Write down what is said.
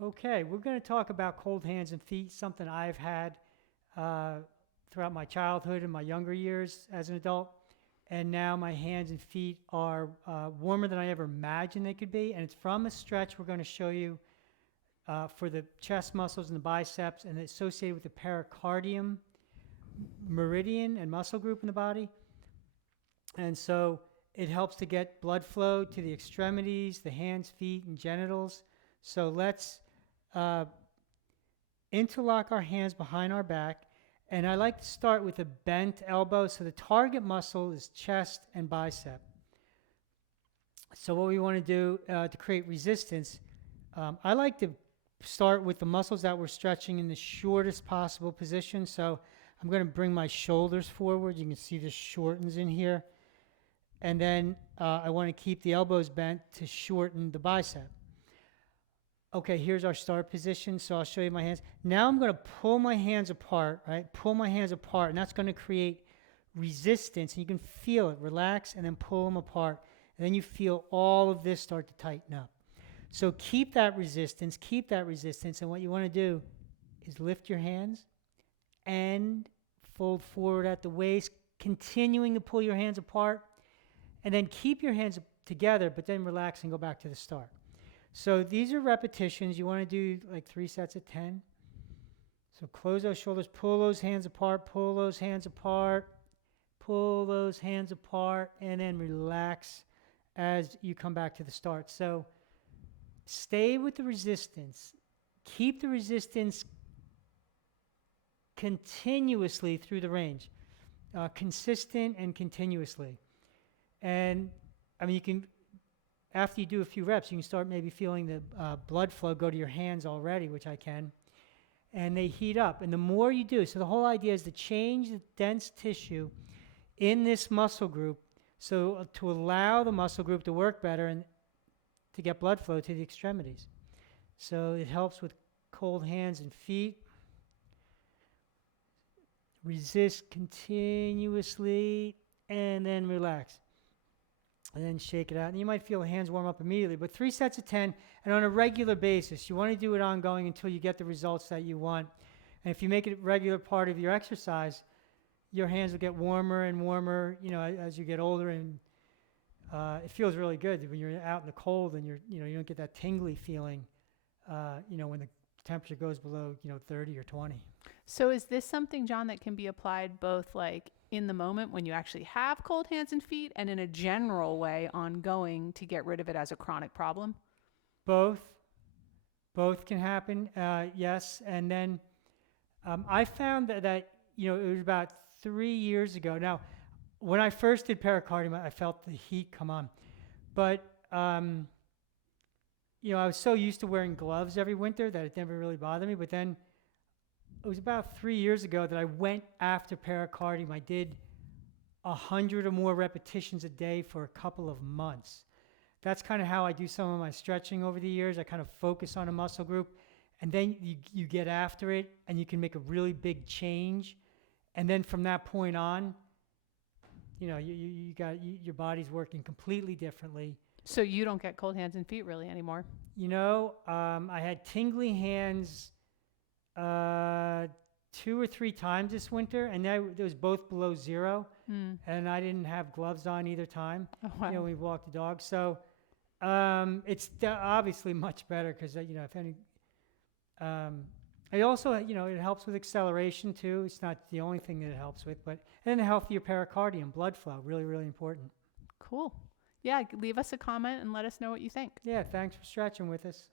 Okay, we're going to talk about cold hands and feet, something I've had uh, throughout my childhood and my younger years as an adult. And now my hands and feet are warmer than I ever imagined they could be. And it's from a stretch we're going to show you for the chest muscles and the biceps and associated with the pericardium, meridian, and muscle group in the body. And so it helps to get blood flow to the extremities, the hands, feet, and genitals. So let's uh, interlock our hands behind our back. And I like to start with a bent elbow. So the target muscle is chest and bicep. So what we want to do to create resistance, I like to start with the muscles that we're stretching in the shortest possible position. So I'm going to bring my shoulders forward. You can see this shortens in here. And then I want to keep the elbows bent to shorten the bicep. Okay, here's our start position. So I'll show you my hands. Now I'm going to pull my hands apart, right? Pull my hands apart, and that's going to create resistance. And you can feel it. Relax and then pull them apart. And then you feel all of this start to tighten up. So keep that resistance, keep that resistance. And what you want to do is lift your hands and fold forward at the waist, continuing to pull your hands apart. And then keep your hands together, but then relax and go back to the start. So these are repetitions. You want to do like 3 sets of 10. So close those shoulders, pull those hands apart, pull those hands apart, pull those hands apart, and then relax as you come back to the start. So stay with the resistance. Keep the resistance continuously through the range, consistent and continuously. And I mean, you can, after you do a few reps, you can start maybe feeling the blood flow go to your hands already, which I can, and they heat up. And the more you do, so the whole idea is to change the dense tissue in this muscle group, so to allow the muscle group to work better and to get blood flow to the extremities. So it helps with cold hands and feet. Resist continuously, and then relax. And then shake it out. And you might feel the hands warm up immediately, but 3 sets of 10 and on a regular basis. You want to do it ongoing until you get the results that you want. And if you make it a regular part of your exercise, your hands will get warmer and warmer, as you get older. And it feels really good when you're out in the cold and you don't get that tingly feeling, when the temperature goes below, 30 or 20. So is this something, John, that can be applied both like in the moment when you actually have cold hands and feet and in a general way ongoing to get rid of it as a chronic problem? Both can happen, yes. And then I found that it was about 3 years ago. Now, when I first did pericardium, I felt the heat come on. But, I was so used to wearing gloves every winter that it never really bothered me. But then it was about 3 years ago that I went after pericardium. I did 100 or more repetitions a day for a couple of months. That's kind of how I do some of my stretching over the years. I kind of focus on a muscle group, and then you get after it, and you can make a really big change. And then from that point on, your body's working completely differently. So you don't get cold hands and feet really anymore? I had tingly hands 2 or 3 times this winter, and it was both below 0, and I didn't have gloves on either time. Oh, wow. We walked the dog. So it's obviously much better because if any, it also it helps with acceleration too. It's not the only thing that it helps with, but and a healthier pericardium, blood flow, really really important. Cool. Yeah, leave us a comment and let us know what you think. Yeah, thanks for stretching with us.